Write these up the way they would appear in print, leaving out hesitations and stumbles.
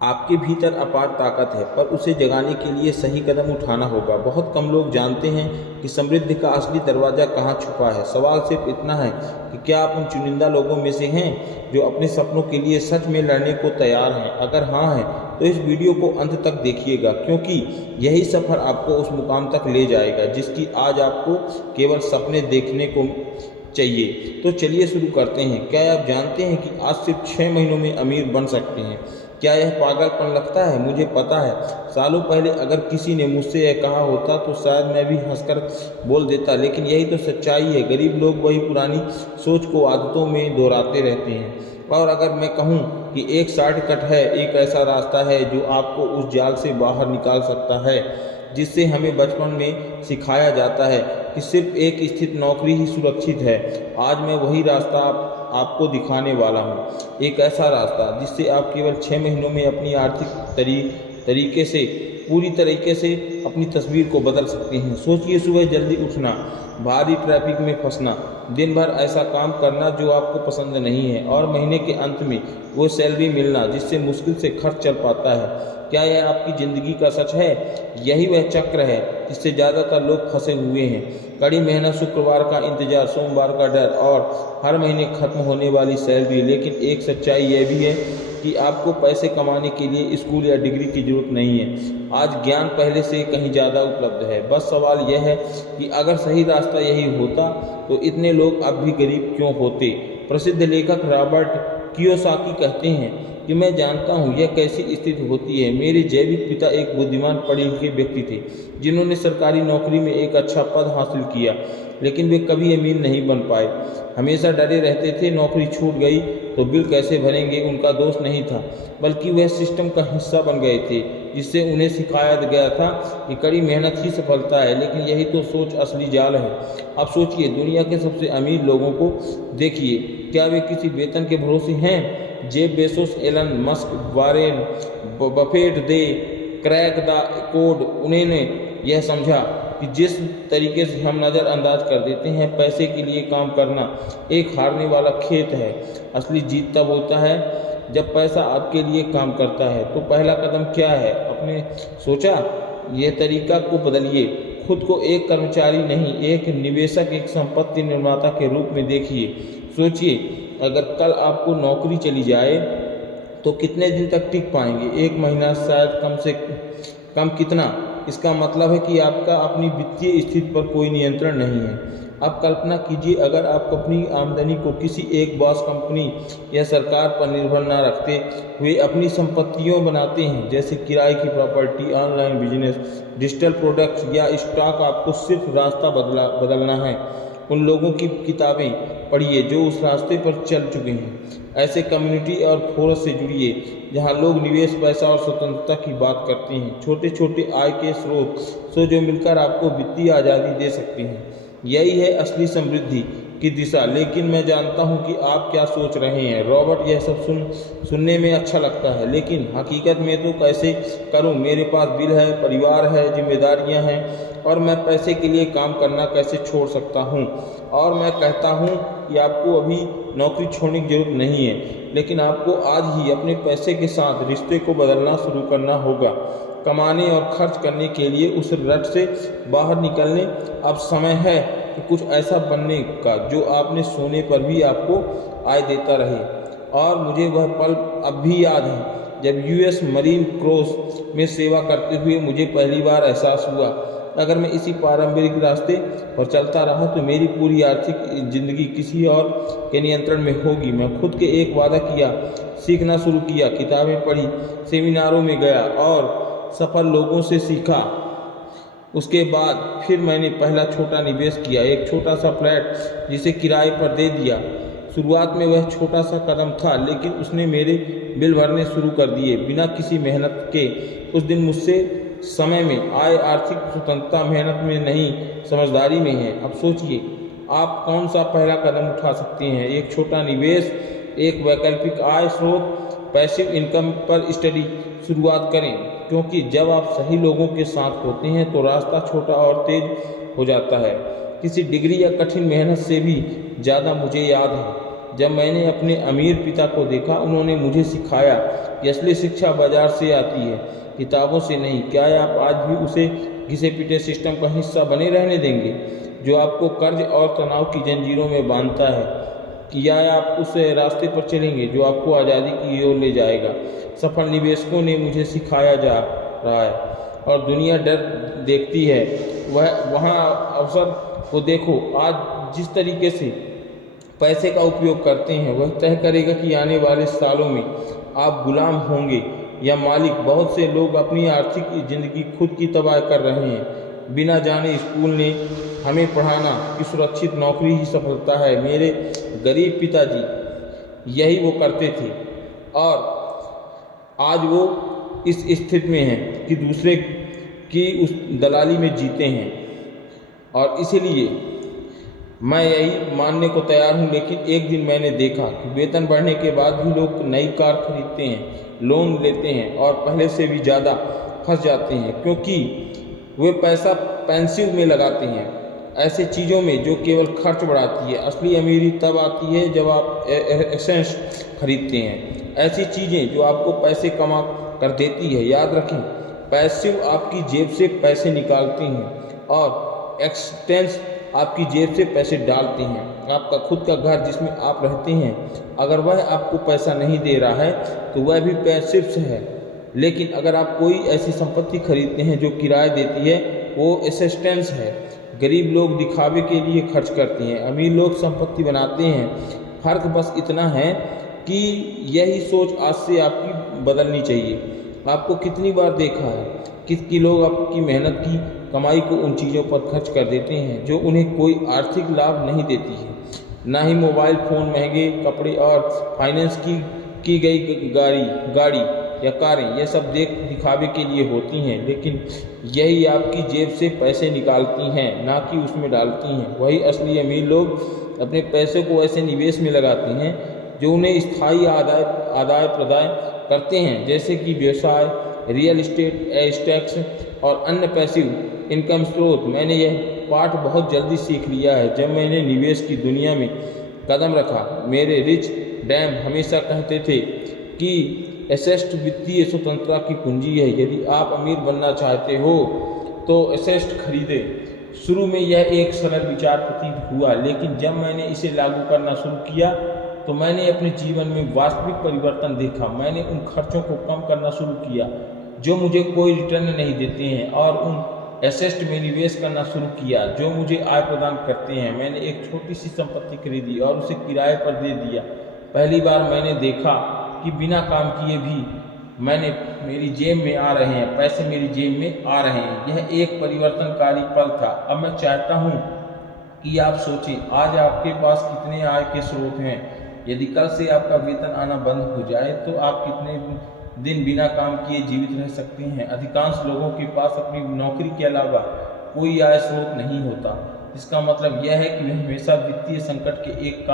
आपके भीतर अपार ताकत है, पर उसे जगाने के लिए सही कदम उठाना होगा। बहुत कम लोग जानते हैं कि समृद्धि का असली दरवाज़ा कहाँ छुपा है। सवाल सिर्फ इतना है कि क्या आप उन चुनिंदा लोगों में से हैं जो अपने सपनों के लिए सच में लड़ने को तैयार हैं। अगर हाँ है तो इस वीडियो को अंत तक देखिएगा, क्योंकि यही सफ़र आपको उस मुकाम तक ले जाएगा जिसकी आज आपको केवल सपने देखने को चाहिए। तो चलिए शुरू करते हैं। क्या आप जानते हैं कि आज सिर्फ 6 महीनों में अमीर बन सकते हैं? क्या यह पागलपन लगता है? मुझे पता है, सालों पहले अगर किसी ने मुझसे यह कहा होता तो शायद मैं भी हंसकर बोल देता, लेकिन यही तो सच्चाई है। गरीब लोग वही पुरानी सोच को आदतों में दोहराते रहते हैं। और अगर मैं कहूँ कि एक शॉर्टकट है, एक ऐसा रास्ता है जो आपको उस जाल से बाहर निकाल सकता है जिससे हमें बचपन में सिखाया जाता है कि सिर्फ एक स्थित नौकरी ही सुरक्षित है, आज मैं वही रास्ता आपको दिखाने वाला हूँ। एक ऐसा रास्ता जिससे आप केवल 6 महीनों में अपनी आर्थिक पूरी तरीके से अपनी तस्वीर को बदल सकते हैं। सोचिए, सुबह जल्दी उठना, भारी ट्रैफिक में फंसना, दिन भर ऐसा काम करना जो आपको पसंद नहीं है, और महीने के अंत में वो सैलरी मिलना जिससे मुश्किल से खर्च चल पाता है। क्या यह आपकी ज़िंदगी का सच है? यही वह चक्र है जिससे ज़्यादातर लोग फंसे हुए हैं। कड़ी मेहनत, शुक्रवार का इंतजार, सोमवार का डर और हर महीने खत्म होने वाली सैलरी। लेकिन एक सच्चाई यह भी है कि आपको पैसे कमाने के लिए स्कूल या डिग्री की जरूरत नहीं है। आज ज्ञान पहले से कहीं ज़्यादा उपलब्ध है। बस सवाल यह है कि अगर सही रास्ता यही होता तो इतने लोग अब भी गरीब क्यों होते। प्रसिद्ध लेखक रॉबर्ट कियोसाकी कहते हैं कि मैं जानता हूँ यह कैसी स्थिति होती है। मेरे जैविक पिता एक बुद्धिमान पढ़े लिखे व्यक्ति थे जिन्होंने सरकारी नौकरी में एक अच्छा पद हासिल किया, लेकिन वे कभी अमीर नहीं बन पाए। हमेशा डरे रहते थे, नौकरी छूट गई तो बिल कैसे भरेंगे। उनका दोष नहीं था, बल्कि वह सिस्टम का हिस्सा बन गए थे जिससे उन्हें सिखाया गया था कि कड़ी मेहनत ही सफलता है। लेकिन यही तो सोच असली जाल है। अब सोचिए, दुनिया के सबसे अमीर लोगों को देखिए, क्या वे किसी वेतन के भरोसे हैं? Jeff Bezos, Elon Musk, Warren Buffett, they crack the code. उन्होंने यह समझा कि जिस तरीके से हम नज़रअंदाज कर देते हैं पैसे के लिए काम करना एक हारने वाला खेत है। असली जीत तब होता है जब पैसा आपके लिए काम करता है। तो पहला कदम क्या है? आपने सोचा? यह तरीका को बदलिए। खुद को एक कर्मचारी नहीं, एक निवेशक, एक संपत्ति निर्माता के रूप में देखिए। सोचिए, अगर कल आपको नौकरी चली जाए तो कितने दिन तक टिक पाएंगे? 1 महीना, शायद कम से कम। कितना? इसका मतलब है कि आपका अपनी वित्तीय स्थिति पर कोई नियंत्रण नहीं है। अब कल्पना कीजिए, अगर आप अपनी आमदनी को किसी एक बॉस कंपनी या सरकार पर निर्भर न रखते हुए अपनी संपत्तियों बनाते हैं, जैसे किराए की property, online business, digital products या स्टॉक। आपको सिर्फ रास्ता बदलना है। उन लोगों की किताबें पढ़िए जो उस रास्ते पर चल चुके हैं। ऐसे कम्युनिटी और फोरस से जुड़िए जहां लोग निवेश, पैसा और स्वतंत्रता की बात करते हैं। छोटे छोटे आय के स्रोत जो मिलकर आपको वित्तीय आज़ादी दे सकते हैं। यही है असली समृद्धि की दिशा। लेकिन मैं जानता हूं कि आप क्या सोच रहे हैं, रॉबर्ट, यह सब सुनने में अच्छा लगता है, लेकिन हकीकत में तो कैसे करूं? मेरे पास बिल है, परिवार है, जिम्मेदारियां हैं, और मैं पैसे के लिए काम करना कैसे छोड़ सकता हूं? और मैं कहता हूं कि आपको अभी नौकरी छोड़ने की जरूरत नहीं है, लेकिन आपको आज ही अपने पैसे के साथ रिश्ते को बदलना शुरू करना होगा। कमाने और खर्च करने के लिए उस रट से बाहर निकलने। अब समय है कि कुछ ऐसा बनने का जो आपने सोने पर भी आपको आय देता रहे। और मुझे वह पल अब भी याद है जब यूएस मरीन कोर्स में सेवा करते हुए मुझे पहली बार एहसास हुआ, अगर मैं इसी पारंपरिक रास्ते पर चलता रहा तो मेरी पूरी आर्थिक जिंदगी किसी और के नियंत्रण में होगी। मैं खुद के एक वादा किया, सीखना शुरू किया, किताबें पढ़ी, सेमिनारों में गया और सफल लोगों से सीखा। उसके बाद फिर मैंने पहला छोटा निवेश किया, एक छोटा सा फ्लैट जिसे किराए पर दे दिया। शुरुआत में वह छोटा सा कदम था, लेकिन उसने मेरे बिल भरने शुरू कर दिए बिना किसी मेहनत के। उस दिन मुझसे समय में आए आर्थिक स्वतंत्रता मेहनत में नहीं, समझदारी में है। अब सोचिए, आप कौन सा पहला कदम उठा सकते हैं? एक छोटा निवेश, एक वैकल्पिक आय स्रोत, पैसिव इनकम पर स्टडी शुरुआत करें, क्योंकि जब आप सही लोगों के साथ होते हैं तो रास्ता छोटा और तेज हो जाता है। किसी डिग्री या कठिन मेहनत से भी ज़्यादा मुझे याद है जब मैंने अपने अमीर पिता को देखा, उन्होंने मुझे सिखाया कि असली शिक्षा बाजार से आती है, किताबों से नहीं। क्या आप आज भी उसे घिसे पिटे सिस्टम का हिस्सा बने रहने देंगे जो आपको कर्ज और तनाव की जंजीरों में बांधता है, कि या आप उस रास्ते पर चलेंगे जो आपको आज़ादी की ओर ले जाएगा? सफल निवेशकों ने मुझे सिखाया जा रहा है और दुनिया डर देखती है वहाँ अवसर को देखो। आज जिस तरीके से पैसे का उपयोग करते हैं वह तय करेगा कि आने वाले सालों में आप गुलाम होंगे या मालिक। बहुत से लोग अपनी आर्थिक जिंदगी खुद की तबाह कर रहे हैं बिना जाने स्कूल ने हमें पढ़ाना कि सुरक्षित नौकरी ही सफलता है। मेरे गरीब पिताजी यही वो करते थे और आज वो इस स्थिति में हैं कि दूसरे की उस दलाली में जीते हैं। और इसीलिए मैं यही मानने को तैयार हूँ। लेकिन एक दिन मैंने देखा कि वेतन बढ़ने के बाद भी लोग नई कार खरीदते हैं, लोन लेते हैं और पहले से भी ज़्यादा फंस जाते हैं, क्योंकि वे पैसा पेंसिव में लगाते हैं, ऐसे चीज़ों में जो केवल खर्च बढ़ाती है। असली अमीरी तब आती है जब आप एसेंस खरीदते हैं, ऐसी चीज़ें जो आपको पैसे कमा कर देती है। याद रखें, पैसिव आपकी जेब से पैसे निकालते हैं और एक्सटेंस आपकी जेब से पैसे डालते हैं। आपका खुद का घर जिसमें आप रहते हैं, अगर वह आपको पैसा नहीं दे रहा है तो वह भी पैसिव है। लेकिन अगर आप कोई ऐसी संपत्ति खरीदते हैं जो किराया देती है, वो एसेस्टेंस है। गरीब लोग दिखावे के लिए खर्च करते हैं, अमीर लोग संपत्ति बनाते हैं। फर्क बस इतना है कि यही सोच आज से आपकी बदलनी चाहिए। आपको कितनी बार देखा है कि लोग आपकी मेहनत की कमाई को उन चीज़ों पर खर्च कर देते हैं जो उन्हें कोई आर्थिक लाभ नहीं देती है। ना ही मोबाइल फ़ोन, महंगे कपड़े और फाइनेंस की गई गाड़ी या कारें, ये सब दिखावे के लिए होती हैं। लेकिन यही आपकी जेब से पैसे निकालती हैं, ना कि उसमें डालती हैं। वही असली अमीर लोग अपने पैसे को ऐसे निवेश में लगाते हैं जो उन्हें स्थायी आदाय प्रदान करते हैं, जैसे कि व्यवसाय, रियल एस्टेट, स्टॉक्स और अन्य पैसिव इनकम स्रोत। मैंने यह पाठ बहुत जल्दी सीख लिया है जब मैंने निवेश की दुनिया में कदम रखा। मेरे रिच डैड हमेशा कहते थे कि एसेस्ट वित्तीय स्वतंत्रता की कुंजी है। यदि आप अमीर बनना चाहते हो तो एसेस्ट खरीदें। शुरू में यह एक सरल विचार प्रतीत हुआ, लेकिन जब मैंने इसे लागू करना शुरू किया तो मैंने अपने जीवन में वास्तविक परिवर्तन देखा। मैंने उन खर्चों को कम करना शुरू किया जो मुझे कोई रिटर्न नहीं देते हैं और उन एसेट में निवेश करना शुरू किया जो मुझे आय प्रदान करते हैं। मैंने एक छोटी सी संपत्ति खरीदी और उसे किराए पर दे दिया। पहली बार मैंने देखा कि बिना काम किए भी मेरी जेब में आ रहे हैं, पैसे मेरी जेब में आ रहे हैं। यह एक परिवर्तनकारी पल था। अब मैं चाहता हूँ कि आप सोचें, आज आपके पास कितने आय के स्रोत हैं। यदि कल से आपका वेतन आना बंद हो जाए तो आप कितने दिन बिना काम किए जीवित रह सकते हैं? अधिकांश लोगों के पास अपनी नौकरी के अलावा कोई आय स्रोत नहीं होता। इसका मतलब यह है कि वे हमेशा वित्तीय संकट के एक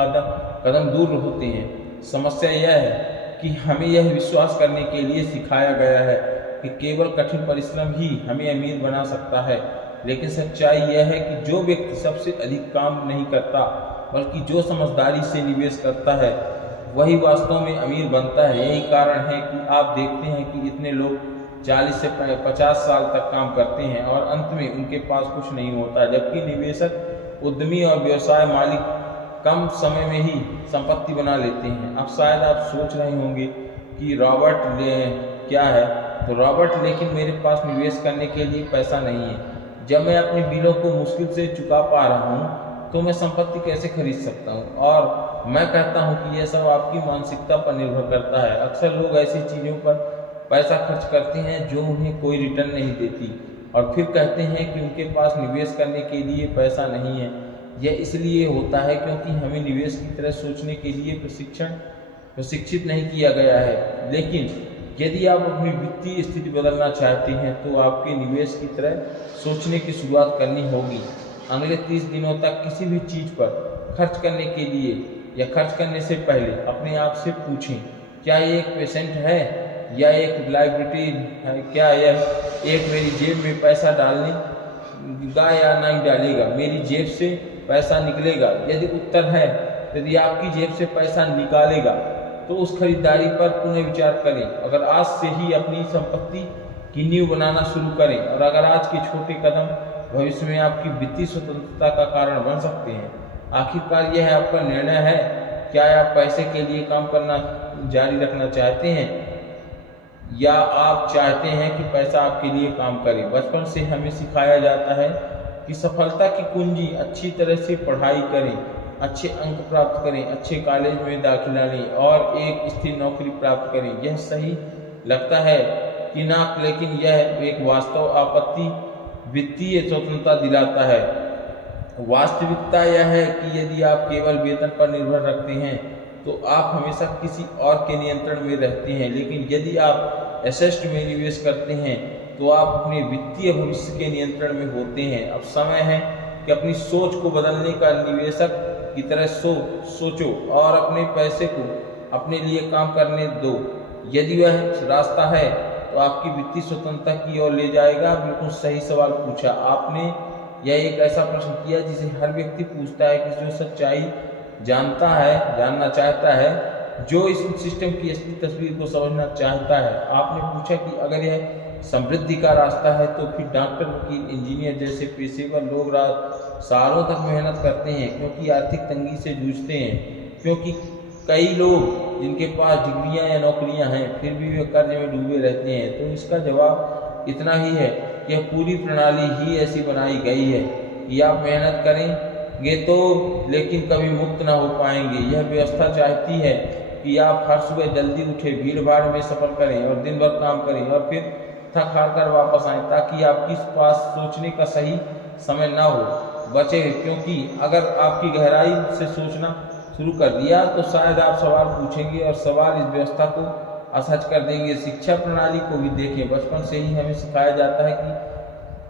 कदम दूर होते हैं। समस्या यह है कि हमें यह विश्वास करने के लिए सिखाया गया है कि केवल कठिन परिश्रम ही हमें अमीर बना सकता है। लेकिन सच्चाई यह है कि जो व्यक्ति सबसे अधिक काम नहीं करता बल्कि जो समझदारी से निवेश करता है वही वास्तव में अमीर बनता है। यही कारण है कि आप देखते हैं कि इतने लोग 40 से 50 साल तक काम करते हैं और अंत में उनके पास कुछ नहीं होता, जबकि निवेशक, उद्यमी और व्यवसाय मालिक कम समय में ही संपत्ति बना लेते हैं। अब शायद आप सोच रहे होंगे कि रॉबर्ट क्या है, तो रॉबर्ट, लेकिन मेरे पास निवेश करने के लिए पैसा नहीं है। जब मैं अपने बिलों को मुश्किल से चुका पा रहा हूँ तो मैं संपत्ति कैसे खरीद सकता हूँ? और मैं कहता हूँ कि यह सब आपकी मानसिकता पर निर्भर करता है। अक्सर लोग ऐसी चीज़ों पर पैसा खर्च करते हैं जो उन्हें कोई रिटर्न नहीं देती और फिर कहते हैं कि उनके पास निवेश करने के लिए पैसा नहीं है। यह इसलिए होता है क्योंकि हमें निवेश की तरह सोचने के लिए प्रशिक्षित नहीं किया गया है। लेकिन यदि आप अपनी वित्तीय स्थिति बदलना चाहते हैं तो आपके निवेश की तरह सोचने की शुरुआत करनी होगी। अगले 30 दिनों तक किसी भी चीज़ पर खर्च करने के लिए या खर्च करने से पहले अपने आप से पूछें, क्या ये एक पेशेंट है या एक लाइबिलिटी है? क्या यह एक मेरी जेब में पैसा डालने या नहीं डालेगा? मेरी जेब से पैसा निकलेगा? यदि उत्तर है यदि आपकी जेब से पैसा निकालेगा तो उस खरीदारी पर पुनः विचार करें। अगर आज से ही अपनी संपत्ति की नींव बनाना शुरू करें और अगर आज के छोटे कदम भविष्य में आपकी वित्तीय स्वतंत्रता का कारण बन सकते हैं। आखिरकार यह आपका निर्णय है, क्या आप पैसे के लिए काम करना जारी रखना चाहते हैं या आप चाहते हैं कि पैसा आपके लिए काम करे। बचपन से हमें सिखाया जाता है कि सफलता की कुंजी अच्छी तरह से पढ़ाई करें, अच्छे अंक प्राप्त करें, अच्छे कॉलेज में दाखिला लें और एक स्थिर नौकरी प्राप्त करें। यह सही लगता है कि ना, लेकिन यह एक वास्तव आपत्ति वित्तीय स्वतंत्रता दिलाता है। वास्तविकता यह है कि यदि आप केवल वेतन पर निर्भर रखते हैं तो आप हमेशा किसी और के नियंत्रण में रहते हैं, लेकिन यदि आप एसेट में निवेश करते हैं तो आप अपने वित्तीय भविष्य के नियंत्रण में होते हैं। अब समय है कि अपनी सोच को बदलने का निवेशक की तरह सोचो और अपने पैसे को अपने लिए काम करने दो। यदि वह रास्ता है तो आपकी वित्तीय स्वतंत्रता की ओर ले जाएगा। बिल्कुल सही सवाल पूछा आपने। यह एक ऐसा प्रश्न किया जिसे हर व्यक्ति पूछता है कि जो सच्चाई जानना चाहता है, जो इस सिस्टम की असली तस्वीर को समझना चाहता है। आपने पूछा कि अगर यह समृद्धि का रास्ता है तो फिर डॉक्टर, वकील, इंजीनियर जैसे पेशेवर लोग सालों तक मेहनत करते हैं क्योंकि आर्थिक तंगी से जूझते हैं, क्योंकि कई लोग जिनके पास डिग्रियां या नौकरियां हैं फिर भी वे कर्ज में डूबे रहते हैं। तो इसका जवाब इतना ही है कि यह पूरी प्रणाली ही ऐसी बनाई गई है कि आप मेहनत करेंगे तो लेकिन कभी मुक्त ना हो पाएंगे। यह व्यवस्था चाहती है कि आप हर सुबह जल्दी उठे, भीड़ भाड़ में सफर करें और दिन भर काम करें और फिर थक हार कर वापस आएं, ताकि आपके पास सोचने का सही समय ना हो बचे। क्योंकि अगर आपकी गहराई से सोचना शुरू कर दिया तो शायद आप सवाल पूछेंगे और सवाल इस व्यवस्था को असहज कर देंगे। शिक्षा प्रणाली को भी देखें। बचपन से ही हमें सिखाया जाता है कि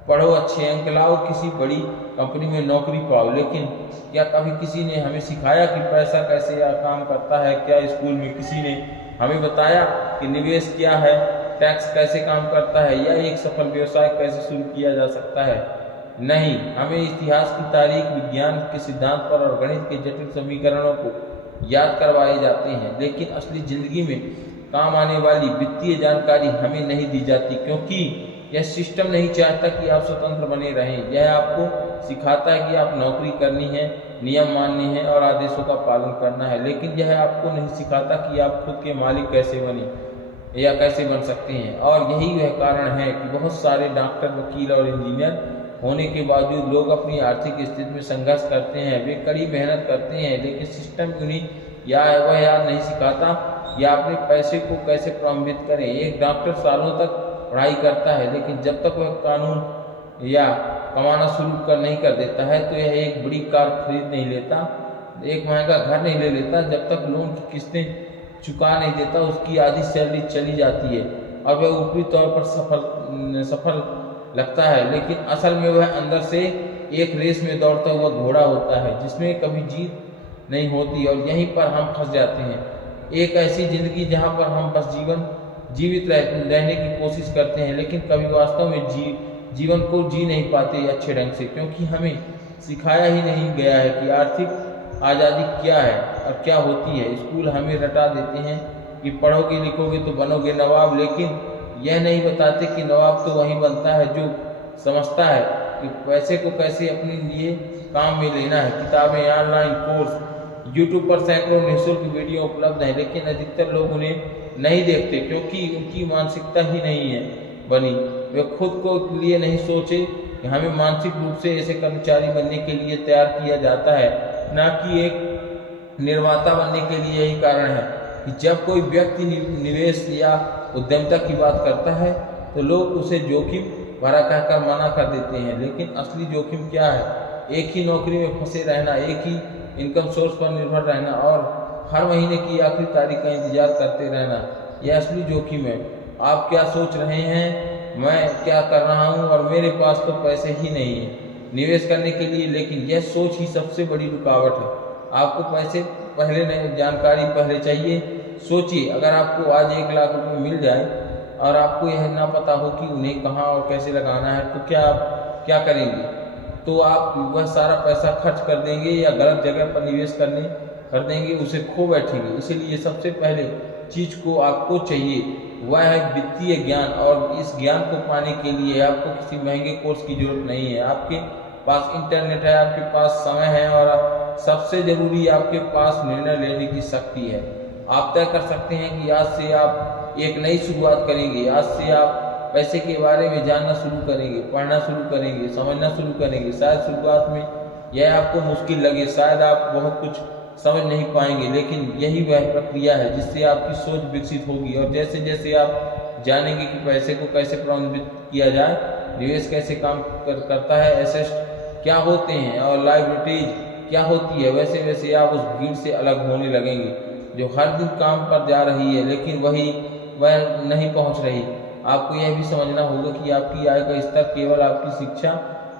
पढ़ो, अच्छे अंक लाओ, किसी बड़ी कंपनी में नौकरी पाओ, लेकिन क्या कभी किसी ने हमें सिखाया कि पैसा कैसे काम करता है? क्या स्कूल में किसी ने हमें बताया कि निवेश क्या है, टैक्स कैसे काम करता है या एक सफल व्यवसाय कैसे शुरू किया जा सकता है? नहीं, हमें इतिहास की तारीख, विज्ञान के सिद्धांत पर और गणित के जटिल समीकरणों को याद करवाए जाते हैं, लेकिन असली जिंदगी में काम आने वाली वित्तीय जानकारी हमें नहीं दी जाती, क्योंकि यह सिस्टम नहीं चाहता कि आप स्वतंत्र बने रहें। यह आपको सिखाता है कि आप नौकरी करनी है, नियम मानने हैं और आदेशों का पालन करना है, लेकिन यह आपको नहीं सिखाता कि आप खुद के मालिक कैसे बने या कैसे बन सकते हैं। और यही वह कारण है कि बहुत सारे डॉक्टर, वकील और इंजीनियर होने के बावजूद लोग अपनी आर्थिक स्थिति में संघर्ष करते हैं। वे कड़ी मेहनत करते हैं, लेकिन सिस्टम उन्हें वह याद नहीं सिखाता या अपने पैसे को कैसे प्रबंधित करें। एक डॉक्टर सालों तक पढ़ाई करता है, लेकिन जब तक वह कानून या कमाना शुरू नहीं कर देता है तो यह एक बड़ी कार खरीद नहीं लेता, एक महंगा घर नहीं ले लेता। जब तक लोन की किस्तें चुका नहीं देता उसकी आधी सैलरी चली जाती है और वह ऊपरी तौर पर सफल लगता है, लेकिन असल में वह अंदर से एक रेस में दौड़ता हुआ घोड़ा होता है जिसमें कभी जीत नहीं होती। और यहीं पर हम फंस जाते हैं, एक ऐसी जिंदगी जहां पर हम बस जीवित रहने की कोशिश करते हैं, लेकिन कभी वास्तव में जीवन को जी नहीं पाते अच्छे ढंग से, क्योंकि हमें सिखाया ही नहीं गया है कि आर्थिक आज़ादी क्या है और क्या होती है। स्कूल हमें रटा देते हैं कि पढ़ोगे लिखोगे तो बनोगे नवाब, लेकिन यह नहीं बताते कि नवाब तो वही बनता है जो समझता है कि पैसे को कैसे अपने लिए काम में लेना है। किताबें, ऑनलाइन कोर्स, यूट्यूब पर सैकड़ों निःशुल्क वीडियो उपलब्ध हैं, लेकिन अधिकतर लोग उन्हें नहीं देखते क्योंकि उनकी मानसिकता ही नहीं है बनी। वे खुद को लिए नहीं सोचे कि हमें मानसिक रूप से ऐसे कर्मचारी बनने के लिए तैयार किया जाता है, ना कि एक निर्माता बनने के लिए। यही कारण है कि जब कोई व्यक्ति निवेश या उद्यमिता की बात करता है तो लोग उसे जोखिम भरा कहकर मना कर देते हैं, लेकिन असली जोखिम क्या है? एक ही नौकरी में फंसे रहना, एक ही इनकम सोर्स पर निर्भर रहना और हर महीने की आखिरी तारीख का इंतजार करते रहना, यह असली जोखिम है। आप क्या सोच रहे हैं, मैं क्या कर रहा हूं और मेरे पास तो पैसे ही नहीं है निवेश करने के लिए? लेकिन यह सोच ही सबसे बड़ी रुकावट है। आपको पैसे पहले नहीं, जानकारी पहले चाहिए। सोचिए, अगर आपको आज 1 लाख रुपए मिल जाए और आपको यह ना पता हो कि उन्हें कहाँ और कैसे लगाना है, तो क्या आप क्या करेंगे? तो आप वह सारा पैसा खर्च कर देंगे या गलत जगह पर निवेश करने कर देंगे, उसे खो बैठेंगे। इसीलिए सबसे पहले चीज़ को आपको चाहिए वह है वित्तीय ज्ञान, और इस ज्ञान को पाने के लिए आपको किसी महंगे कोर्स की जरूरत नहीं है। आपके पास इंटरनेट है, आपके पास समय है, और सबसे जरूरी आपके पास निर्णय लेने की शक्ति है। आप तय कर सकते हैं कि आज से आप एक नई शुरुआत करेंगे, आज से आप पैसे के बारे में जानना शुरू करेंगे, पढ़ना शुरू करेंगे, समझना शुरू करेंगे। शायद शुरुआत में यह आपको मुश्किल लगे, शायद आप बहुत कुछ समझ नहीं पाएंगे, लेकिन यही वह प्रक्रिया है जिससे आपकी सोच विकसित होगी। और जैसे जैसे आप जानेंगे कि पैसे को कैसे प्रबंधित किया जाए, निवेश कैसे काम करता है, एसेट क्या होते हैं और लायबिलिटीज क्या होती है, वैसे वैसे आप उस भीड़ से अलग होने लगेंगे जो हर दिन काम पर जा रही है लेकिन वह नहीं पहुंच रही। आपको यह भी समझना होगा कि आपकी आय का स्तर केवल आपकी शिक्षा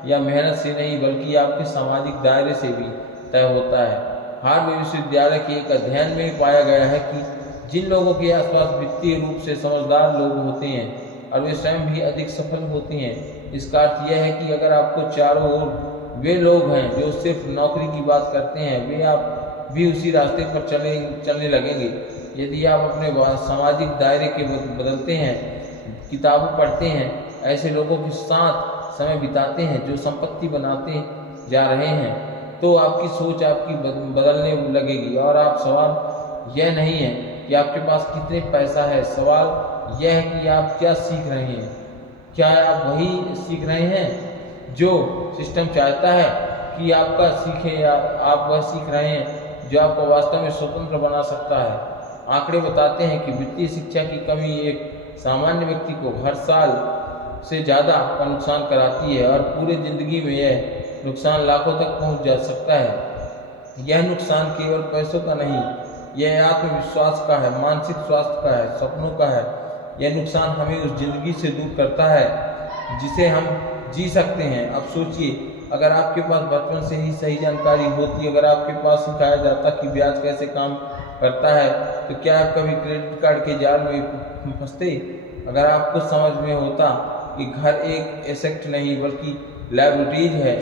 या मेहनत से नहीं बल्कि आपके सामाजिक दायरे से भी तय होता है। हार्वर्ड विश्वविद्यालय के एक अध्ययन में पाया गया है कि जिन लोगों के आसपास वित्तीय रूप से समझदार लोग होते हैं और वे स्वयं भी अधिक सफल होते हैं। इसका अर्थ यह है कि अगर आपको चारों ओर वे लोग हैं जो सिर्फ नौकरी की बात करते हैं, वे आप भी उसी रास्ते पर चलने लगेंगे। यदि आप अपने सामाजिक दायरे के बदलते हैं, किताबें पढ़ते हैं, ऐसे लोगों के साथ समय बिताते हैं जो संपत्ति बनाते जा रहे हैं, तो आपकी सोच आपकी बदलने लगेगी। और आप सवाल यह नहीं है कि आपके पास कितने पैसा है, सवाल यह है कि आप क्या सीख रहे हैं। क्या आप वही सीख रहे हैं जो सिस्टम चाहता है कि आपका सीखें, या आप वह सीख रहे हैं जो आपको वास्तव में स्वतंत्र बना सकता है। आंकड़े बताते हैं कि वित्तीय शिक्षा की कमी एक सामान्य व्यक्ति को हर साल से ज़्यादा का नुकसान कराती है, और पूरे जिंदगी में यह नुकसान लाखों तक पहुंच जा सकता है। यह नुकसान केवल पैसों का नहीं, यह आत्मविश्वास का है, मानसिक स्वास्थ्य का है, सपनों का है। यह नुकसान हमें उस जिंदगी से दूर करता है जिसे हम जी सकते हैं। अब सोचिए, अगर आपके पास बचपन से ही सही जानकारी होती, अगर आपके पास सिखाया जाता कि ब्याज कैसे काम करता है, तो क्या आप कभी क्रेडिट कार्ड के जाल में फंसते? अगर आपको समझ में होता कि घर एक एसेट नहीं बल्कि लायबिलिटीज है,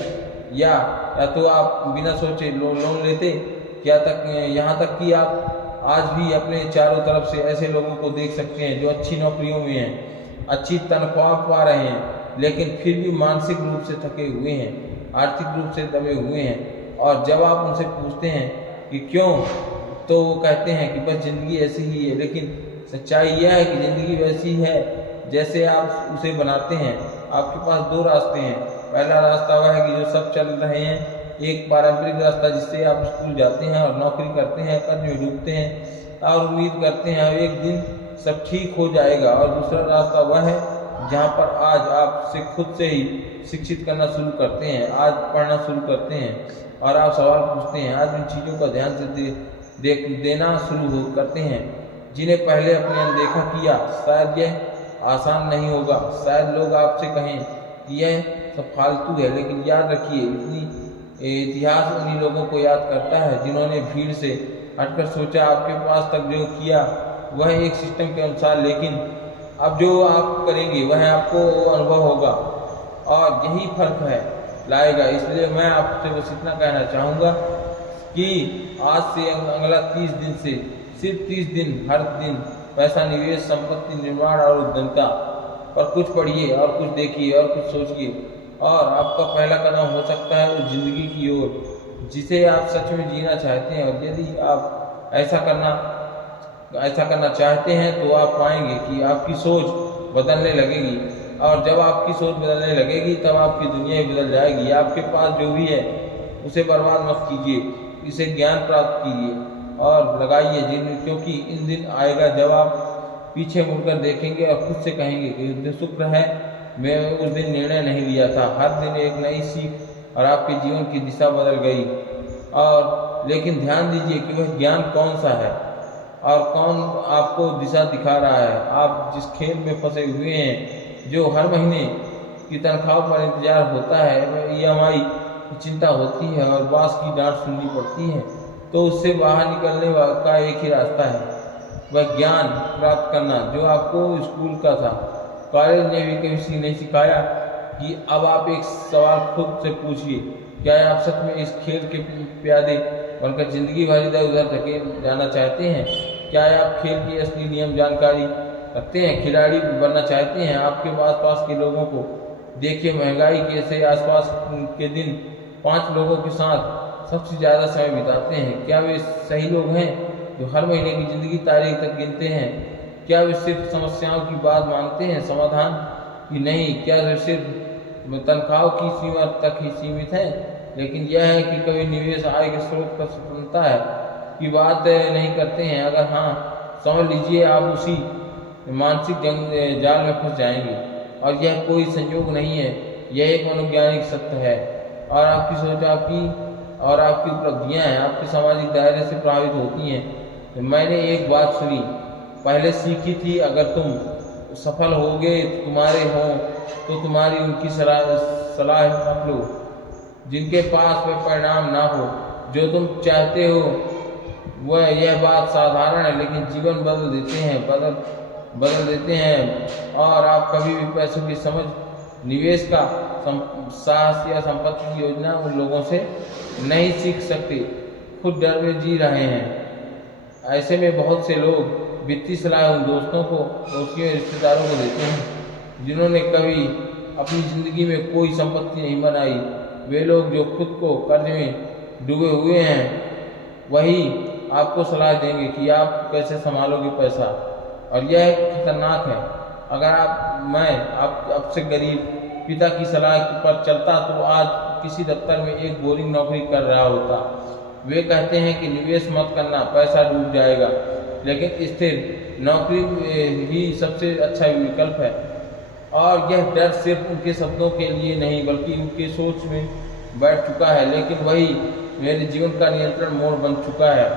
या तो आप बिना सोचे लोन लेते, यहाँ तक कि आप आज भी अपने चारों तरफ से ऐसे लोगों को देख सकते हैं जो अच्छी नौकरियों में हैं, अच्छी तनख्वाह पा रहे हैं, लेकिन फिर भी मानसिक रूप से थके हुए हैं, आर्थिक रूप से दबे हुए हैं। और जब आप उनसे पूछते हैं कि क्यों, तो वो कहते हैं कि बस ज़िंदगी ऐसी ही है। लेकिन सच्चाई यह है कि ज़िंदगी वैसी है जैसे आप उसे बनाते हैं। आपके पास दो रास्ते हैं। पहला रास्ता वह है कि जो सब चल रहे हैं, एक पारंपरिक रास्ता जिससे आप स्कूल जाते हैं और नौकरी करते हैं, कर्ज में डूबते हैं और उम्मीद करते हैं एक दिन सब ठीक हो जाएगा। और दूसरा रास्ता वह है जहाँ पर आज आप से खुद से ही शिक्षित करना शुरू करते हैं, आज पढ़ना शुरू करते हैं और आप सवाल पूछते हैं, आज उन चीज़ों का ध्यान से देना शुरू करते हैं जिन्हें पहले अपने अनदेखा किया। शायद यह आसान नहीं होगा, शायद लोग आपसे कहें कि यह सब फालतू है, लेकिन याद रखिए, इतिहास उन्हीं लोगों को याद करता है जिन्होंने भीड़ से हटकर सोचा। आपके पास तक जो किया वह एक सिस्टम के अनुसार, लेकिन अब जो आप करेंगे वह आपको अनुभव होगा, और यही फर्क है लाएगा। इसलिए मैं आपसे बस इतना कहना चाहूँगा कि आज से अगला 30 दिन से सिर्फ 30 दिन हर दिन पैसा, निवेश, संपत्ति निर्माण और उद्यमिता पर कुछ पढ़िए और कुछ देखिए और कुछ सोचिए, और आपका पहला कदम हो सकता है उस जिंदगी की ओर जिसे आप सच में जीना चाहते हैं। और यदि आप ऐसा करना चाहते हैं तो आप पाएंगे कि आपकी सोच बदलने लगेगी, और जब आपकी सोच बदलने लगेगी तब आपकी दुनिया बदल जाएगी। आपके पास जो भी है उसे बर्बाद मत कीजिए, इसे ज्ञान प्राप्त कीजिए और लगाइए, क्योंकि इन दिन आएगा जब आप पीछे मुड़कर देखेंगे और खुद से कहेंगे कि उस दिन शुक्र है मैं उस दिन निर्णय नहीं लिया था। हर दिन एक नई सीख और आपके जीवन की दिशा बदल गई। और लेकिन ध्यान दीजिए कि वह ज्ञान कौन सा है और कौन आपको दिशा दिखा रहा है। आप जिस खेल में फंसे हुए हैं, जो हर महीने की तनख्वाह पर इंतजार होता है, EMI की चिंता होती है और बॉस की डांट सुननी पड़ती है, तो उससे बाहर निकलने का एक ही रास्ता है, वह ज्ञान प्राप्त करना जो आपको स्कूल का था, कॉलेज ने भी किसी नहीं सिखाया। कि अब आप एक सवाल खुद से पूछिए, क्या आप सच में इस खेल के प्यादे बनकर जिंदगी भर इधर उधर धके जाना चाहते हैं? क्या आप खेल की असली नियम जानकारी रखते हैं? खिलाड़ी बनना चाहते हैं? आपके आसपास के लोगों को देखिए, महंगाई कैसे आसपास के दिन 5 लोगों के साथ सबसे ज़्यादा समय बिताते हैं। क्या वे सही लोग हैं जो हर महीने की ज़िंदगी तारीख तक गिनते हैं? क्या वे सिर्फ समस्याओं की बात मानते हैं, समाधान की नहीं? क्या वे सिर्फ तनख्वाहों की सीमा तक ही सीमित है? लेकिन यह है कि कभी निवेश आय के स्रोत पर स्वतंत्रता है की बात नहीं करते हैं। अगर हाँ, समझ लीजिए आप उसी मानसिक जाल में फंस जाएंगे। और यह कोई संयोग नहीं है, यह एक मनोवैज्ञानिक सत्य है। और आपकी सोच और आपकी उपलब्धियां हैं आपके सामाजिक दायरे से प्रभावित होती हैं। तो मैंने एक बात सुनी पहले सीखी थी, अगर तुम सफल होगे तुम्हारे हों तो तुम्हारी उनकी सलाह मत लो जिनके पास वह परिणाम ना हो जो तुम चाहते हो। वह यह बात साधारण है लेकिन जीवन बदल देते हैं। और आप कभी भी पैसों की समझ, निवेश का साहस या संपत्ति की योजना उन लोगों से नहीं सीख सकते खुद डर में जी रहे हैं। ऐसे में बहुत से लोग वित्तीय सलाह उन दोस्तों को, दोस्तियों, रिश्तेदारों को देते हैं जिन्होंने कभी अपनी ज़िंदगी में कोई संपत्ति नहीं बनाई। वे लोग जो खुद को कर्ज में डूबे हुए हैं वही आपको सलाह देंगे कि आप कैसे संभालोगे पैसा। और यह खतरनाक है। अगर मैं आपसे गरीब पिता की सलाह पर चलता तो आज किसी दफ्तर में एक बोरिंग नौकरी कर रहा होता। वे कहते हैं कि निवेश मत करना, पैसा डूब जाएगा, लेकिन स्थिर नौकरी ही सबसे अच्छा विकल्प है। और यह डर सिर्फ उनके शब्दों के लिए नहीं बल्कि उनके सोच में बैठ चुका है। लेकिन वही मेरे जीवन का नियंत्रण मोड़ बन चुका है।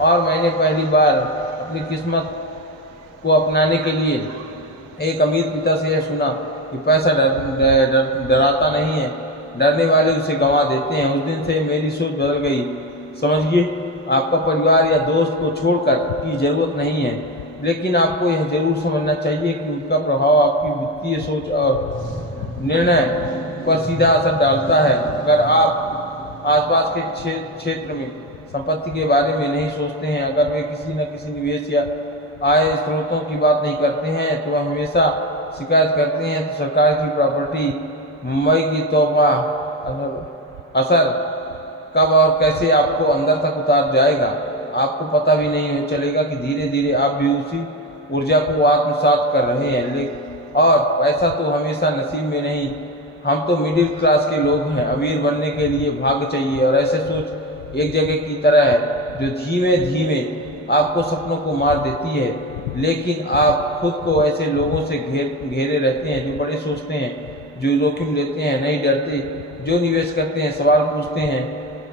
और मैंने पहली बार अपनी किस्मत को अपनाने के लिए एक अमीर पिता से यह सुना कि पैसा डराता नहीं है, डरने वाले उसे गंवा देते हैं। उस दिन से मेरी सोच बदल गई। समझिए, आपका परिवार या दोस्त को छोड़कर की जरूरत नहीं है, लेकिन आपको यह जरूर समझना चाहिए कि उनका प्रभाव आपकी वित्तीय सोच और निर्णय पर सीधा असर डालता है। अगर आप आसपास के क्षेत्र में संपत्ति के बारे में नहीं सोचते हैं, अगर वे किसी न किसी निवेश या आय स्रोतों की बात नहीं करते हैं तो वह हमेशा शिकायत करते हैं, तो सरकार की प्रॉपर्टी, मुंबई की तोहफा असर कब और कैसे आपको अंदर तक उतार जाएगा आपको पता भी नहीं चलेगा कि धीरे धीरे आप भी उसी ऊर्जा को आत्मसात कर रहे हैं। और पैसा तो हमेशा नसीब में नहीं, हम तो मिडिल क्लास के लोग हैं। अमीर बनने के लिए भाग्य चाहिए और ऐसे सोच एक जगह की तरह है जो धीमे धीमे आपको सपनों को मार देती है। लेकिन आप खुद को ऐसे लोगों से घेरे रहते हैं जो बड़े सोचते हैं, जो जोखिम लेते हैं, नहीं डरते, जो निवेश करते हैं, सवाल पूछते हैं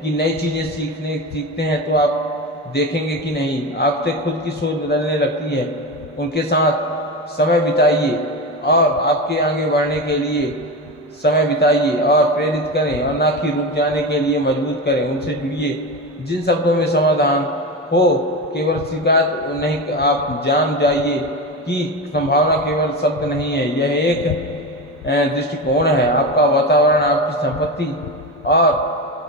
कि नई चीज़ें सीखते हैं तो आप देखेंगे कि नहीं आपसे खुद की सोच बदलने लगती है। उनके साथ समय बिताइए और आपके आगे बढ़ने के लिए समय बिताइए और प्रेरित करें और ना कि रुक जाने के लिए मजबूत करें। उनसे जुड़िए जिन शब्दों में समाधान हो, केवल शिकायत नहीं। आप जान जाइए कि संभावना केवल शब्द नहीं है, यह एक दृष्टिकोण है। आपका वातावरण, आपकी संपत्ति और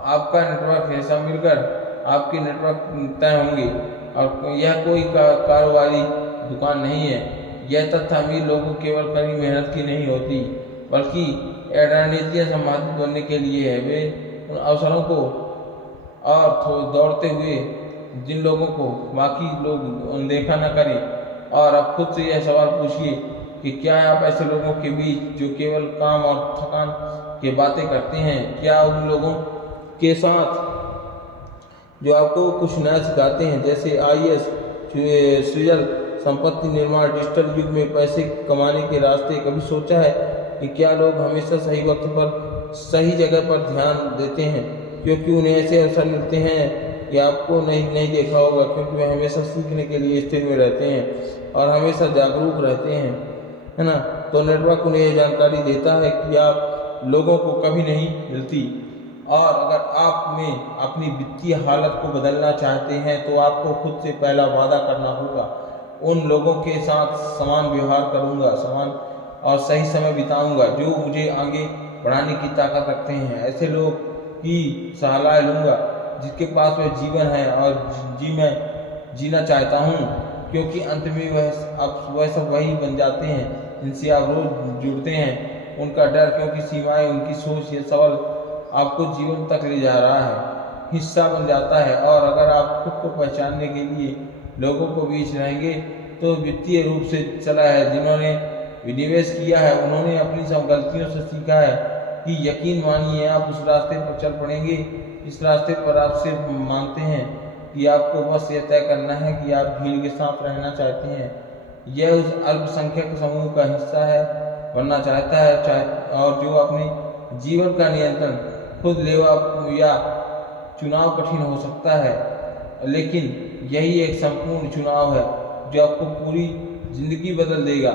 आपका नेटवर्क है, सब मिलकर आपके नेटवर्क तय होंगे। और यह कोई कारोबारी दुकान नहीं है। यह तथ्य अमीर लोगों केवल कड़ी मेहनत की नहीं होती बल्कि रणनीतियाँ संभावित बनने के लिए है। वे उन अवसरों को और दौड़ते हुए जिन लोगों को बाकी लोग अनदेखा न करें। और अब खुद से यह सवाल पूछिए कि क्या आप ऐसे लोगों के बीच जो केवल काम और थकान की बातें करते हैं, क्या उन लोगों के साथ जो आपको कुछ नया सिखाते हैं, जैसे IAS, सृजन, संपत्ति निर्माण, डिजिटल युग में पैसे कमाने के रास्ते, कभी सोचा है कि क्या लोग हमेशा सही वक्त पर सही जगह पर ध्यान देते हैं क्योंकि उन्हें ऐसे अवसर मिलते हैं कि आपको नहीं देखा होगा, क्योंकि वे हमेशा सीखने के लिए स्थिर में रहते हैं और हमेशा जागरूक रहते हैं, है ना। तो नेटवर्क उन्हें यह जानकारी देता है कि आप लोगों को कभी नहीं मिलती। और अगर आप में अपनी वित्तीय हालत को बदलना चाहते हैं तो आपको खुद से पहला वादा करना होगा, उन लोगों के साथ समान व्यवहार करूंगा, समान और सही समय बिताऊंगा जो मुझे आगे बढ़ाने की ताकत रखते हैं। ऐसे लोग की सलाह लूँगा जिसके पास वह जीवन है और मैं जीना चाहता हूँ, क्योंकि अंत में वह सब वही बन जाते हैं जिनसे आप रोज जुड़ते हैं। उनका डर, क्योंकि सीमाएं, उनकी सोच, ये सवाल आपको जीवन तक ले जा रहा है, हिस्सा बन जाता है। और अगर आप खुद को पहचानने के लिए लोगों को बीच रहेंगे तो वित्तीय रूप से चला है, जिन्होंने विनिवेश किया है, उन्होंने अपनी सब गलतियों से सीखा है कि यकीन मानिए आप उस रास्ते पर चल पड़ेंगे। इस रास्ते पर आप सिर्फ मानते हैं कि आपको बस यह तय करना है कि आप भीड़ के साथ रहना चाहते हैं, यह उस अल्पसंख्यक समूह का हिस्सा है बनना चाहता है, और जो अपने जीवन का नियंत्रण खुद लेवा या चुनाव कठिन हो सकता है, लेकिन यही एक संपूर्ण चुनाव है जो आपको पूरी जिंदगी बदल देगा।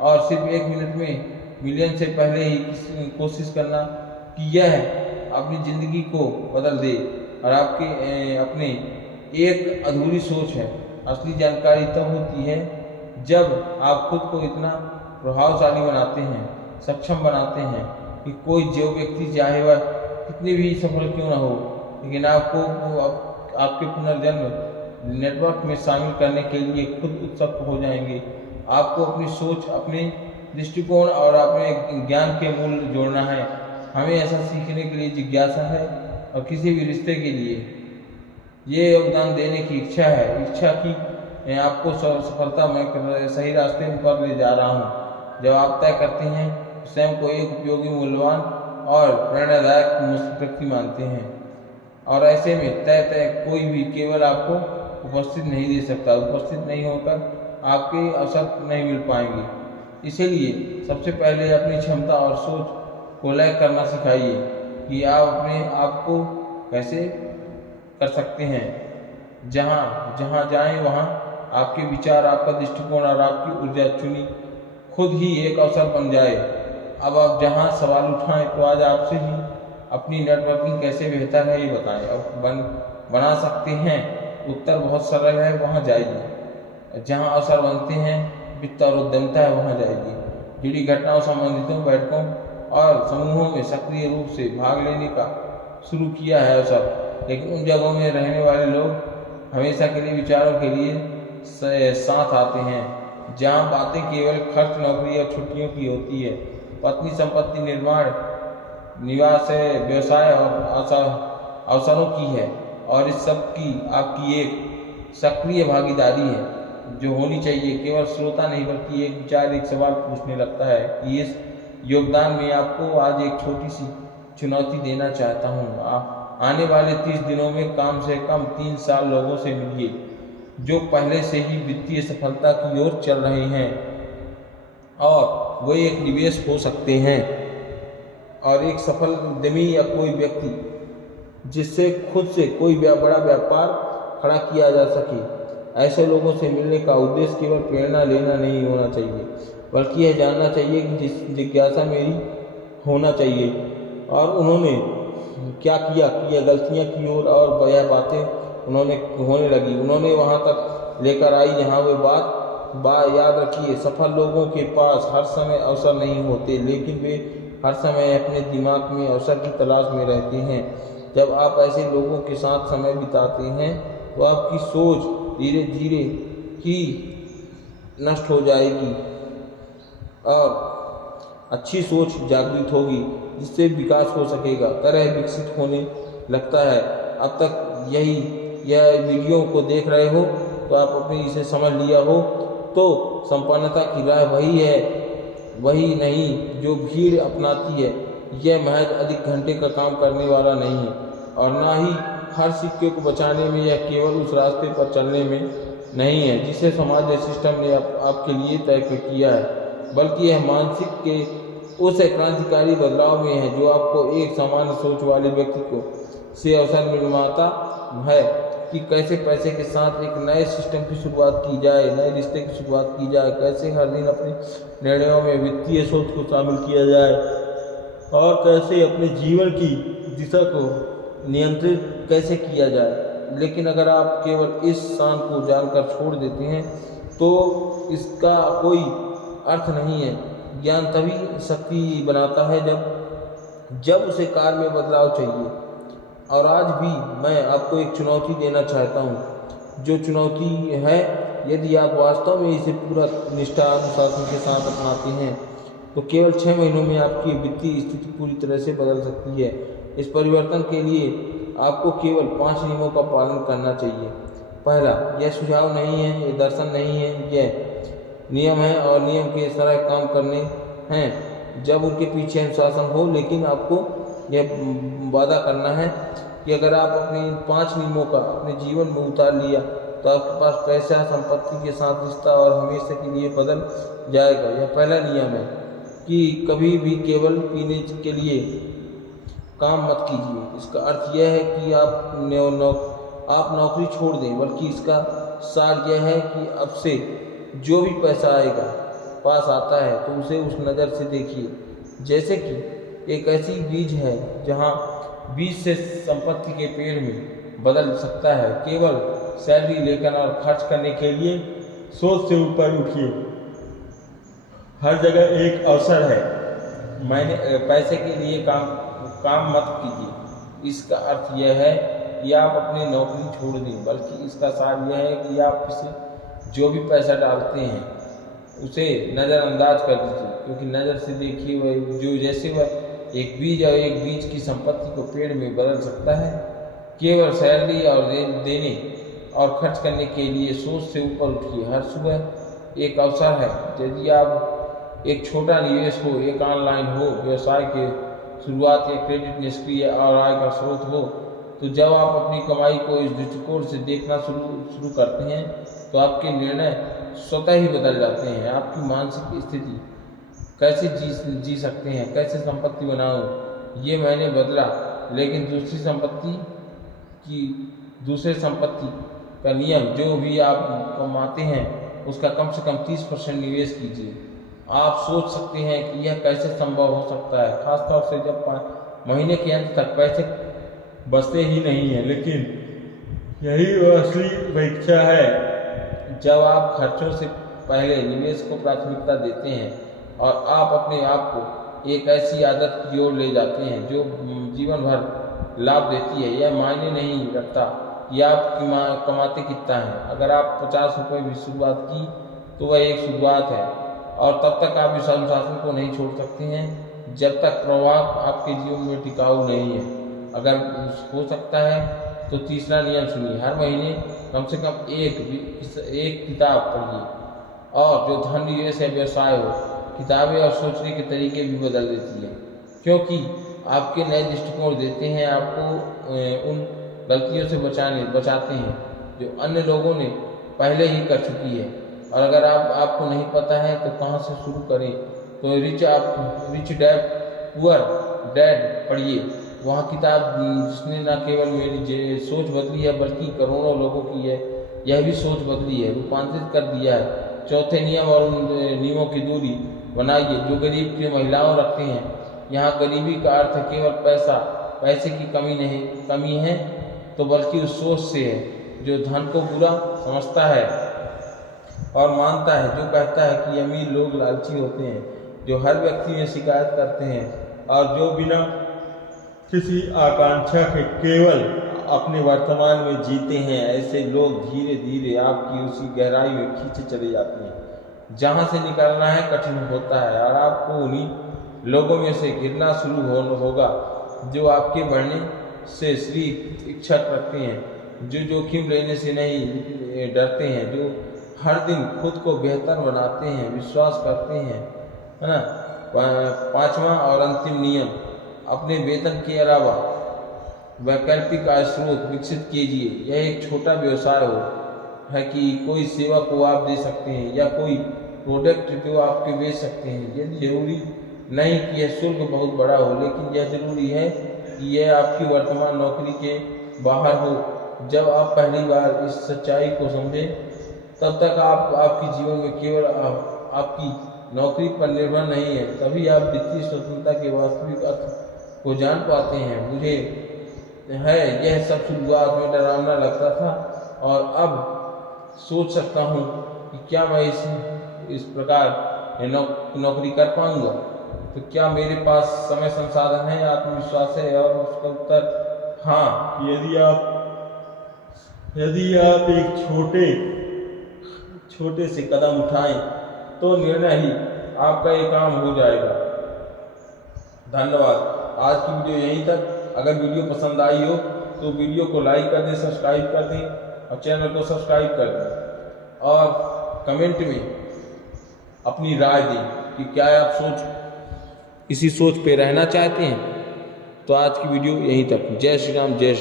और सिर्फ 1 मिनट में मिलियन से पहले ही कोशिश करना कि यह अपनी ज़िंदगी को बदल दे। और आपके अपने एक अधूरी सोच है। असली जानकारी तब होती है जब आप खुद को इतना प्रभावशाली बनाते हैं, सक्षम बनाते हैं कि कोई जो व्यक्ति चाहे वह कितनी भी सफल क्यों ना हो, लेकिन आपको आपके पुनर्जन्म नेटवर्क में शामिल करने के लिए खुद उत्सुक हो जाएंगे। आपको अपनी सोच, अपने दृष्टिकोण और अपने ज्ञान के मूल जोड़ना है। हमें ऐसा सीखने के लिए जिज्ञासा है और किसी भी रिश्ते के लिए ये योगदान देने की इच्छा है। इच्छा की मैं आपको सफलता में सही रास्ते पर ले जा रहा हूँ। जब आप तय करते हैं स्वयं को एक उपयोगी, मूल्यवान और प्रेरणादायक व्यक्ति मानते हैं, और ऐसे में तय कोई भी केवल आपको उपस्थित नहीं दे सकता। उपस्थित नहीं होकर आपके अवसर नहीं मिल पाएंगे। इसीलिए सबसे पहले अपनी क्षमता और सोच को लय करना सिखाइए कि आप अपने आप को कैसे कर सकते हैं। जहाँ जाएं वहाँ आपके विचार, आपका दृष्टिकोण और आपकी ऊर्जा चुनी खुद ही एक अवसर बन जाए। अब आप जहाँ सवाल उठाएं तो आज आपसे ही अपनी नेटवर्किंग कैसे बेहतर है ये बताएं। अब बना सकते हैं, उत्तर बहुत सरल है, वहाँ जाइए। जहाँ अवसर बनते हैं, वित्त और उद्यमिता है, वहाँ जाइए। जुड़ी घटनाओं, संबंधितों, बैठकों और समूहों में सक्रिय रूप से भाग लेने का शुरू किया है अवसर, लेकिन उन जगहों में रहने वाले लोग हमेशा के लिए विचारों के लिए साथ आते हैं, जहाँ बातें केवल खर्च, नौकरी और छुट्टियों की होती है। पत्नी, संपत्ति, निर्माण, निवास, व्यवसाय और अवसरों की है, और इस सब की आपकी एक सक्रिय भागीदारी है जो होनी चाहिए। केवल श्रोता नहीं बल्कि एक विचार, एक सवाल पूछने लगता है कि इस योगदान में आपको आज एक छोटी सी चुनौती देना चाहता हूँ। आने वाले 30 दिनों में कम से कम 3 साल लोगों से मिलिए जो पहले से ही वित्तीय सफलता की ओर चल रहे हैं, और वो एक निवेश हो सकते हैं और एक सफल उद्यमी या कोई व्यक्ति जिससे खुद से कोई बड़ा व्यापार खड़ा किया जा सके। ऐसे लोगों से मिलने का उद्देश्य केवल प्रेरणा लेना नहीं होना चाहिए, बल्कि यह जानना चाहिए कि जिज्ञासा मेरी होना चाहिए और उन्होंने क्या किया, गलतियाँ की और यह बातें उन्होंने होने लगी, उन्होंने वहाँ तक लेकर आई जहाँ वे बात याद रखिए, सफल लोगों के पास हर समय अवसर नहीं होते, लेकिन वे हर समय अपने दिमाग में अवसर की तलाश में रहते हैं। जब आप ऐसे लोगों के साथ समय बिताते हैं तो आपकी सोच धीरे धीरे ही नष्ट हो जाएगी और अच्छी सोच जागृत होगी, जिससे विकास हो सकेगा, तरह विकसित होने लगता है। अब तक यह वीडियो को देख रहे हो तो आप अपने इसे समझ लिया हो तो संपन्नता की राह वही नहीं जो भीड़ अपनाती है। यह महज अधिक घंटे का काम करने वाला नहीं है और ना ही हर सिक्के को बचाने में, यह केवल उस रास्ते पर चलने में नहीं है जिसे समाज या सिस्टम ने आपके लिए तय किया है, बल्कि यह मानसिक के उस क्रांतिकारी बदलाव में है जो आपको एक सामान्य सोच वाले व्यक्ति को से अवसर मिलवाता है कि कैसे पैसे के साथ एक नए सिस्टम की शुरुआत की जाए, नए रिश्ते की शुरुआत की जाए, कैसे हर दिन अपने निर्णयों में वित्तीय सोच को शामिल किया जाए और कैसे अपने जीवन की दिशा को नियंत्रित कैसे किया जाए। लेकिन अगर आप केवल इस शान को जानकर छोड़ देते हैं तो इसका कोई अर्थ नहीं है। ज्ञान तभी शक्ति बनाता है जब उसे कार्य में बदलाव चाहिए। और आज भी मैं आपको एक चुनौती देना चाहता हूँ, जो चुनौती है, यदि आप वास्तव में इसे पूरा निष्ठा अनुशासन के साथ अपनाते हैं तो केवल 6 महीनों में आपकी वित्तीय स्थिति पूरी तरह से बदल सकती है। इस परिवर्तन के लिए आपको केवल 5 नियमों का पालन करना चाहिए। पहला, यह सुझाव नहीं है, यह दर्शन नहीं है, यह नियम है और नियम के तरह काम करने हैं जब उनके पीछे अनुशासन हो। लेकिन आपको यह वादा करना है कि अगर आप अपने इन 5 नियमों का अपने जीवन में उतार लिया तो आपके पास पैसा, संपत्ति के साथ रिश्ता और हमेशा के लिए बदल जाएगा। यह पहला नियम है कि कभी भी केवल पीने के लिए काम मत कीजिए। इसका अर्थ यह है कि आप नौकरी छोड़ दें, बल्कि इसका सार यह है कि अब से जो भी पैसा आएगा पास आता है तो उसे उस नज़र से देखिए जैसे कि एक ऐसी बीज है जहाँ बीज से संपत्ति के पेड़ में बदल सकता है। केवल सैलरी लेकर और खर्च करने के लिए सोच से ऊपर उठिए। हर जगह एक अवसर है, पैसे के लिए काम मत कीजिए। इसका अर्थ यह है कि आप अपनी नौकरी छोड़ दें, बल्कि इसका सार यह है कि आप इसे जो भी पैसा डालते हैं उसे नज़रअंदाज कर दीजिए, क्योंकि नज़र से देखिए वह जो जैसे वह एक बीज और एक बीज की संपत्ति को पेड़ में बदल सकता है। केवल सैलरी और देने और खर्च करने के लिए सोच से ऊपर उठिए। हर सुबह एक अवसर है। यदि आप एक छोटा निवेश हो, एक ऑनलाइन हो, व्यवसाय के शुरुआत या क्रेडिट निष्क्रिय और आय का स्रोत हो, तो जब आप अपनी कमाई को इस दृष्टिकोण से देखना शुरू करते हैं तो आपके निर्णय स्वतः ही बदल जाते हैं। आपकी मानसिक स्थिति कैसे जी सकते हैं, कैसे संपत्ति बनाओ, ये मैंने बदला। लेकिन दूसरे संपत्ति का नियम, जो भी आप कमाते हैं उसका कम से कम 30% निवेश कीजिए। आप सोच सकते हैं कि यह कैसे संभव हो सकता है, खासतौर से जब महीने के अंत तक पैसे बचते ही नहीं हैं। लेकिन यही वो असली परीक्षा है जब आप खर्चों से पहले निवेश को प्राथमिकता देते हैं और आप अपने आप को एक ऐसी आदत की ओर ले जाते हैं जो जीवन भर लाभ देती है। यह मायने नहीं रखता कि आप कमाते कितना है। अगर आप 50 रुपये भी शुरुआत की तो वह एक शुरुआत है, और तब तक आप इस अनुशासन को नहीं छोड़ सकते हैं जब तक प्रभाव आपके जीवन में टिकाऊ नहीं है। अगर हो सकता है तो तीसरा नियम सुनिए। हर महीने कम से कम एक किताब पढ़िए, और जो धन निवेश है, व्यवसाय हो, किताबें और सोचने के तरीके भी बदल देती है, क्योंकि आपके नए दृष्टिकोण देते हैं, आपको उन गलतियों से बचाते हैं जो अन्य लोगों ने पहले ही कर चुकी है। और अगर आपको नहीं पता है तो कहाँ से शुरू करें, तो रिच डैड पुअर डैड पढ़िए। वह किताब जिसने न केवल मेरी सोच बदली है बल्कि करोड़ों लोगों की है यह भी सोच बदली है, रूपांतरित कर दिया है। चौथे नियम और उन नियमों की दूरी बनाइए जो गरीब की महिलाओं रखते हैं। यहाँ गरीबी का अर्थ है केवल पैसे की कमी है तो बल्कि उस सोच से है जो धन को बुरा समझता है और मानता है, जो कहता है कि अमीर लोग लालची होते हैं, जो हर व्यक्ति में शिकायत करते हैं और जो बिना किसी आकांक्षा के केवल अपने वर्तमान में जीते हैं। ऐसे लोग धीरे धीरे आपकी उसी गहराई में खींचे चले जाते हैं जहाँ से निकलना है कठिन होता है, और आपको उन्हीं लोगों में से गिरना शुरू होगा जो आपके बढ़ने से इच्छा रखते हैं, जो जोखिम लेने से नहीं डरते हैं, जो हर दिन खुद को बेहतर बनाते हैं, विश्वास करते हैं, है ना। 5वां और अंतिम नियम, अपने वेतन के अलावा वैकल्पिक आय स्रोत विकसित कीजिए। यह एक छोटा व्यवसाय है कि कोई सेवा को आप दे सकते हैं या कोई प्रोडक्ट जो आपके बेच सकते हैं। यह जरूरी नहीं कि यह शुल्क बहुत बड़ा हो, लेकिन यह जरूरी है कि यह आपकी वर्तमान नौकरी के बाहर हो। जब आप पहली बार इस सच्चाई को समझें तब तक आपके जीवन में केवल आपकी नौकरी पर निर्भर नहीं है, तभी आप वित्तीय स्वतंत्रता के वास्तविक अर्थ को जान पाते हैं। मुझे यह सब शुरुआत में डरावना लगता था, और अब सोच सकता हूँ कि क्या मैं इस प्रकार नौकरी कर पाऊँगा। तो क्या मेरे पास समय, संसाधन है, आत्मविश्वास है? और उसका उत्तर हाँ, यदि आप एक छोटे से कदम उठाएं तो निर्णय ही आपका ये काम हो जाएगा। धन्यवाद। आज की वीडियो यहीं तक। अगर वीडियो पसंद आई हो तो वीडियो को लाइक कर दें, सब्सक्राइब कर दें और चैनल को सब्सक्राइब कर दें और कमेंट में अपनी राय दें कि क्या आप इसी सोच पे रहना चाहते हैं। तो आज की वीडियो यहीं तक। जय श्री राम, जय श्री